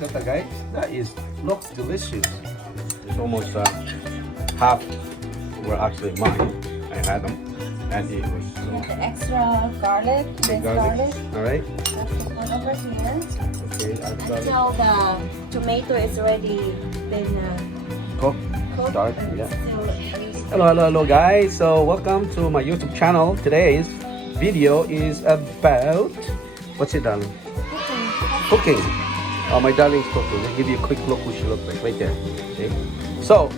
look at that, guys. That looks delicious. It's almost half were actually mine. I had them, and it was The extra garlic, minced garlic. All right. That's the one over here. Okay. Add garlic. Until the tomato is already been Cooked. cooked. Dark, and yeah. still Hello, guys. So welcome to my YouTube channel. Today's video is about what's it, darling? Cooking. Oh, my darling's cooking. I'll give you a quick look what she looks like right there. Okay. So,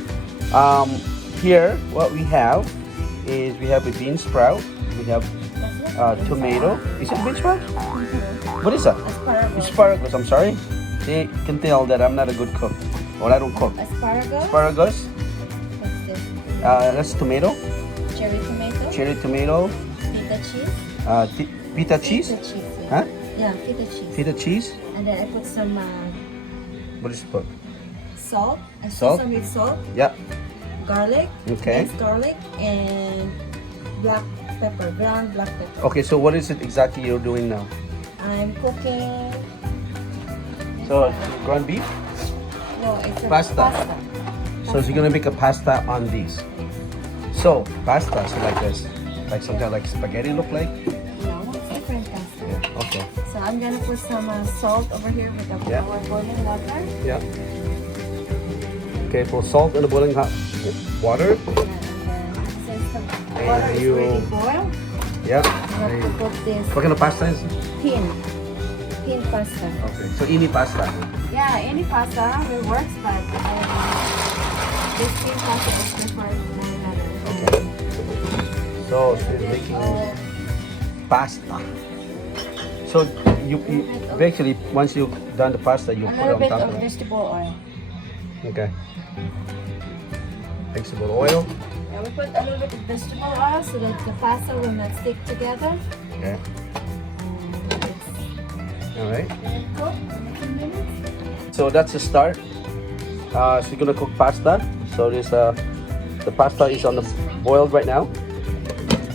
here what we have is we have a bean sprout. We have tomato. Is it bean sprout? What is that? Asparagus. Asparagus. I'm sorry. See, you can tell that I'm not a good cook, or I don't cook. Asparagus. Asparagus. What's this? That's tomato. Cherry tomato. Cherry tomato. Feta cheese. Pita cheese. Feta cheese. Huh? Yeah, feta cheese. Feta cheese. And then I put some What is it put? salt. Salt? Some with salt. Yeah. Garlic. Okay. Minced garlic and black pepper, ground black pepper. Okay, so what is it exactly you're doing now? I'm cooking. So ground beef. No, it's a Pasta. So you're gonna make a pasta on these. So pasta, so like this, like something like spaghetti look like. No, it's different pasta. Yeah. Okay. So I'm gonna put some salt over here with the Yeah. boiling water. Yeah. Okay, put salt in the boiling hot water. And then since the And water is you- already boiled, Yeah. you have to put this What kind of pasta is it? pin pasta. Okay. So ini pasta. Yeah, any pasta will works, but this pin pasta is preferred than another. Okay. So she's Bit making of pasta. So you basically once you've done the pasta, you a put it little on bit top of of it. vegetable oil. Okay. Vegetable oil. Yeah, we put a little bit of vegetable oil so that the pasta will not stick together. Okay. All right. And cook in a few minutes. So that's the start. So you're gonna cook pasta. So this the pasta is on the boiled right now,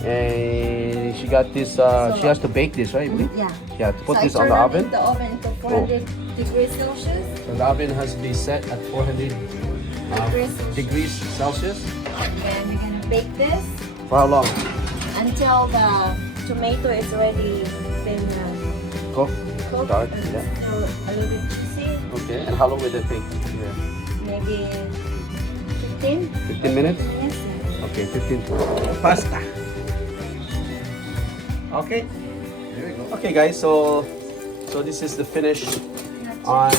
and she got this. She has to bake this, right? Yeah. Yeah, to put So this I on the turn oven. it in the oven to 400 degrees Celsius. So the oven has to be set at 400 degrees Celsius. And we're gonna bake this For how long? until the tomato is already been Cook. cooked Dark, and yeah. still a little bit juicy. Okay. And how long will it take? Yeah. Maybe 15 15 minutes. minutes. Okay, 15. Pasta. Okay. There we go. Okay, guys. So this is the finish on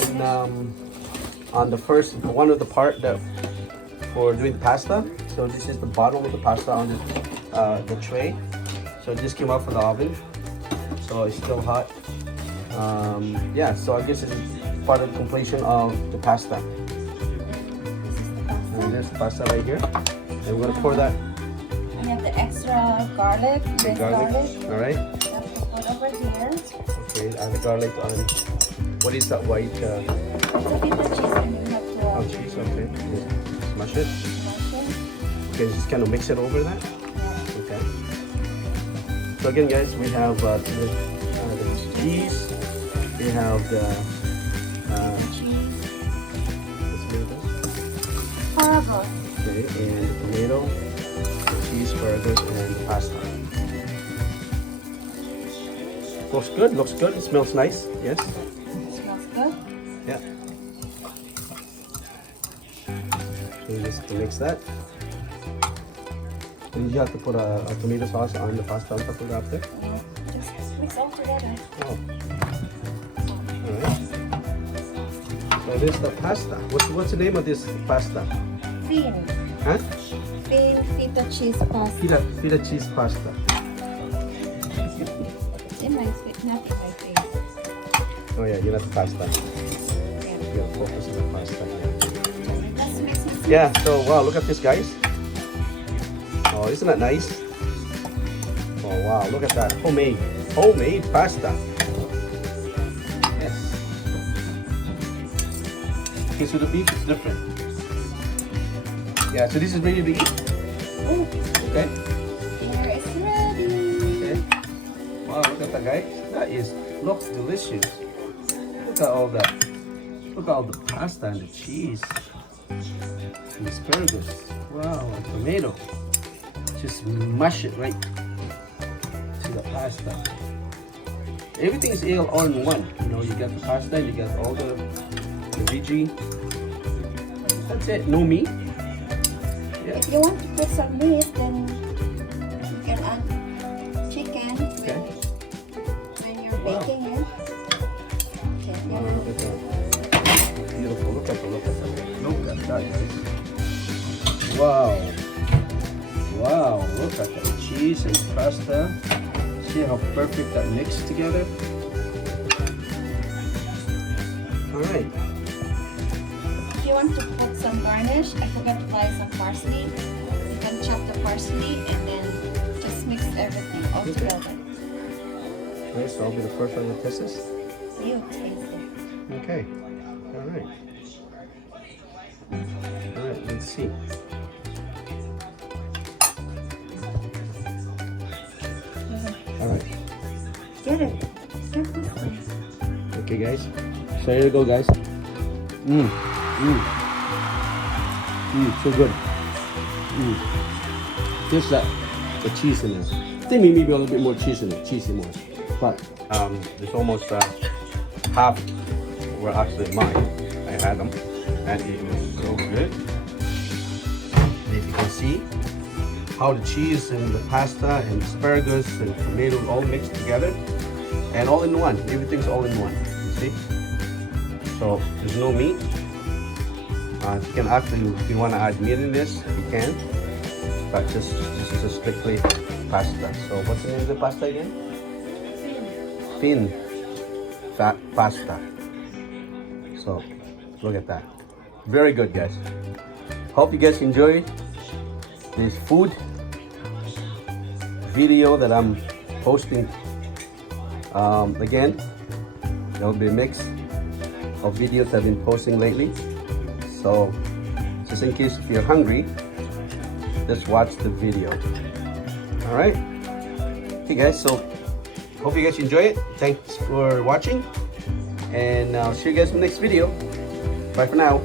the first one of the part that for doing the pasta. So this is the bottom of the pasta on the tray. So it just came out from the oven. So it's still hot. Yeah. So I guess it's part of the completion of the pasta. And this is the pasta right here. And we're gonna pour that We have the extra garlic, minced garlic. All right. That's the one over here. Okay. Add the garlic on. What is that white? It's a bit of cheese and you have to Oh, cheese. Okay. Yeah. Smash it. mash it. Okay. Just kind of mix it over that. Okay. So again, guys, we have the cheese. We have the Asparagus. okay, and tomato, cheese, asparagus, and the pasta. Looks good. Looks good. It smells nice. Yes. Smells good. Yeah. So you just mix that. And you have to put a tomato sauce on the pasta on top of that after. Just mix all together. Oh. Alright. So this is the pasta. What's the name of this pasta? Thin. Huh? Thin feta cheese pasta. Feta cheese pasta. In my face, not in my face. Oh yeah, you're not the pasta. Yeah. You're focus on the pasta. Let's mix it. Yeah, so wow, look at this, guys. Oh, isn't that nice? Oh wow, look at that. Homemade pasta. Yes. Okay, so the beef is different. Yeah, so this is ready to eat. Oh, Okay. here it's ready. Okay. Wow, look at that, guys. Looks delicious. Look at all that. Look at all the pasta and the cheese and the asparagus. Wow, and tomato. Just mush it right to the pasta. Everything is all in one. You know, you got the pasta and you got all the veggie. That's it. No meat. Yeah. If you want to put some meat, then you can add chicken Okay. when you're baking it. Okay, yeah. Look at that. Beautiful. Look at that. Look at that, guys. Wow. Wow. Look at the cheese and pasta. See how perfect that mixed together? Alright. If you want to put some garnish, I forgot to buy some parsley. You can chop the parsley and then just mix everything all together. Okay, so I'll be the first one to test this. You taste it. Okay. Alright. Alright, let's see. Alright. Get it. Get this one. Okay, guys. So here we go, guys. So good. Just that the cheese in there. I think maybe a little bit more cheese in it, cheesy more. But there's almost half were actually mine. I had them, and it was so good. And if you can see how the cheese and the pasta and asparagus and tomatoes all mixed together, and all in one. Everything's all in one. You see? So there's no meat. You can actually, if you want to add meat in this, you can. But this is a strictly pasta. So what's the name of the pasta again? Thin fat pasta. So look at that. Very good, guys. Hope you guys enjoy this food video that I'm posting. Again, there will be a mix of videos I've been posting lately. So just in case if you're hungry, just watch the video. Alright? Okay guys, so hope you guys enjoy it. Thanks for watching, and I'll see you guys in the next video. Bye for now.